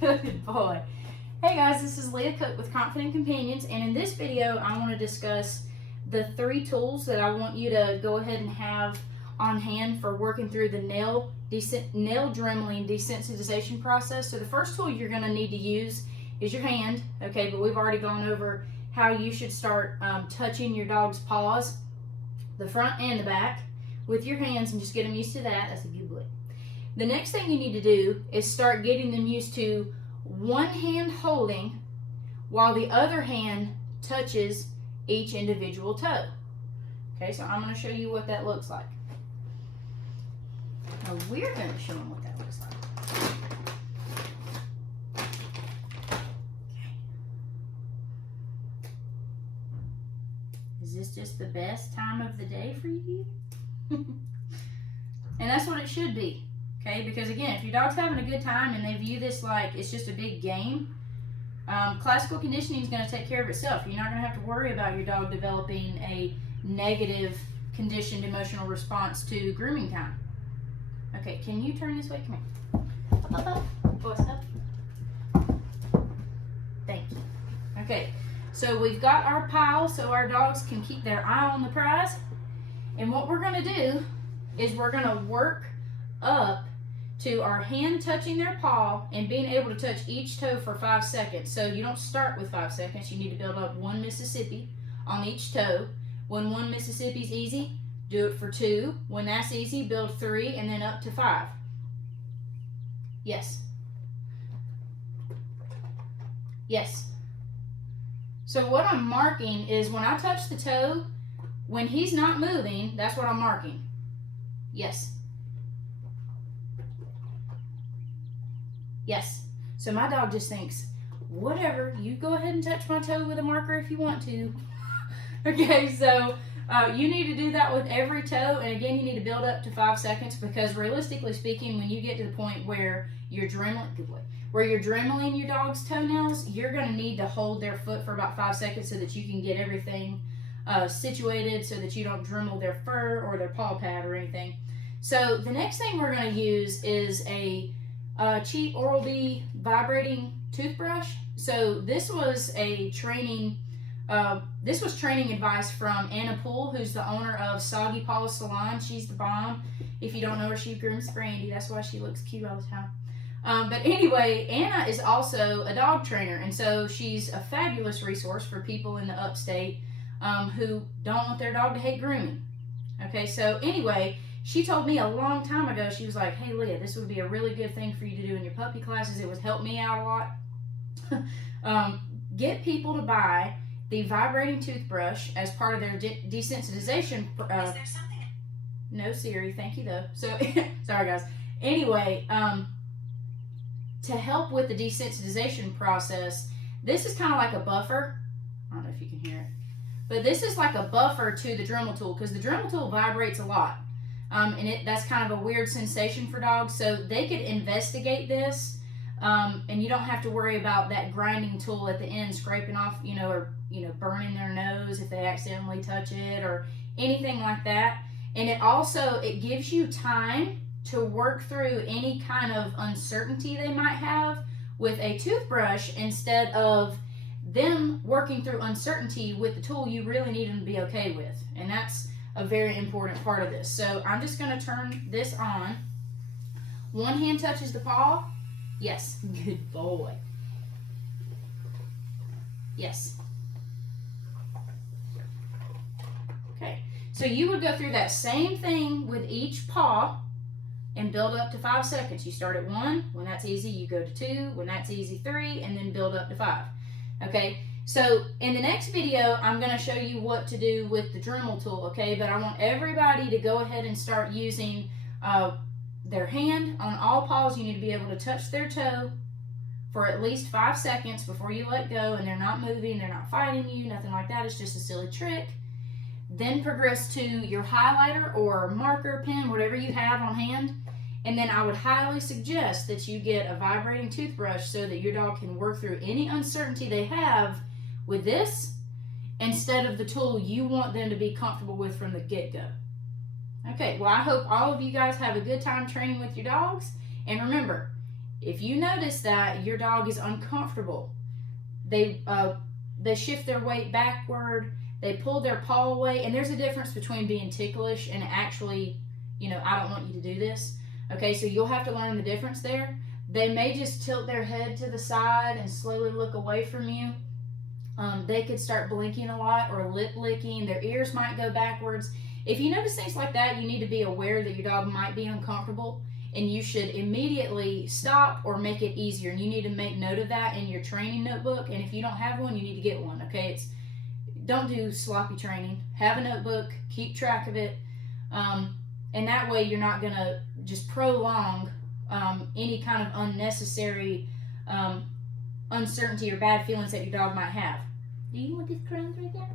Good boy. Hey guys, this is Leah Cook with Confident Companions, and in this video I want to discuss the 3 tools that I want you to go ahead and have on hand for working through the nail dremeling desensitization process. So the first tool you're going to need to use is your hand, okay, but we've already gone over how you should start touching your dog's paws, the front and the back, with your hands, and just get them used to that. That's a good boy. The next thing you need to do is start getting them used to one hand holding while the other hand touches each individual toe. Okay, so I'm going to show you what that looks like. Now we're going to show them what that looks like. Okay. Is this just the best time of the day for you? And that's what it should be. Okay, because again, if your dog's having a good time and they view this like it's just a big game, classical conditioning is going to take care of itself. You're not going to have to worry about your dog developing a negative conditioned emotional response to grooming time. Okay, can you turn this way? Come here. Up, up, up. Voice up. Thank you. Okay, so we've got our pile so our dogs can keep their eye on the prize. And what we're going to do is we're going to work up to our hand touching their paw and being able to touch each toe for 5 seconds. So you don't start with 5 seconds. You need to build up 1 Mississippi on each toe. When 1 Mississippi is easy, do it for 2. When that's easy, build 3 and then up to 5. Yes. Yes. So what I'm marking is when I touch the toe, when he's not moving, that's what I'm marking. Yes. Yes. So my dog just thinks, whatever, you go ahead and touch my toe with a marker if you want to. Okay, so you need to do that with every toe. And again, you need to build up to 5 seconds, because realistically speaking, when you get to the point where you're dremeling, your dog's toenails, you're going to need to hold their foot for about 5 seconds so that you can get everything situated so that you don't dremel their fur or their paw pad or anything. So the next thing we're going to use is a cheap Oral-B vibrating toothbrush. So this was a training advice from Anna Poole, who's the owner of Soggy Paw Salon. She's the bomb. If you don't know her, she grooms Brandy. That's why she looks cute all the time. But anyway, Anna is also a dog trainer, and so she's a fabulous resource for people in the upstate who don't want their dog to hate grooming. Okay, so anyway, she told me a long time ago, she was like, hey Leah, this would be a really good thing for you to do in your puppy classes. It would help me out a lot. Get people to buy the vibrating toothbrush as part of their desensitization. Is there something? No, Siri, thank you though. So, sorry guys. Anyway, to help with the desensitization process, this is kind of like a buffer. I don't know if you can hear it. But this is like a buffer to the Dremel tool, because the Dremel tool vibrates a lot. And that's kind of a weird sensation for dogs. So they could investigate this, and you don't have to worry about that grinding tool at the end scraping off, or burning their nose if they accidentally touch it or anything like that. And it gives you time to work through any kind of uncertainty they might have with a toothbrush, instead of them working through uncertainty with the tool you really need them to be okay with. And that's a very important part of this. So I'm just going to turn this on. One hand touches the paw. Yes. Good boy. Yes. Okay. So you would go through that same thing with each paw and build up to 5 seconds. You start at 1. When that's easy, you go to 2. When that's easy, 3. And then build up to 5. Okay. So in the next video, I'm going to show you what to do with the Dremel tool, okay? But I want everybody to go ahead and start using their hand on all paws. You need to be able to touch their toe for at least 5 seconds before you let go, and they're not moving, they're not fighting you, nothing like that. It's just a silly trick. Then progress to your highlighter or marker pen, whatever you have on hand. And then I would highly suggest that you get a vibrating toothbrush so that your dog can work through any uncertainty they have with this, instead of the tool you want them to be comfortable with from the get-go. Okay, well, I hope all of you guys have a good time training with your dogs. And remember, If you notice that your dog is uncomfortable, they shift their weight backward, they pull their paw away, and there's a difference between being ticklish and actually, I don't want you to do this. Okay, so you'll have to learn the difference there. They may just tilt their head to the side and slowly look away from you. They could start blinking a lot or lip licking. Their ears might go backwards. If you notice things like that, you need to be aware that your dog might be uncomfortable, and you should immediately stop or make it easier. And you need to make note of that in your training notebook. And if you don't have one, you need to get one. Okay, don't do sloppy training. Have a notebook, keep track of it, and that way you're not gonna just prolong any kind of unnecessary uncertainty or bad feelings that your dog might have. Do you want these crayons right there?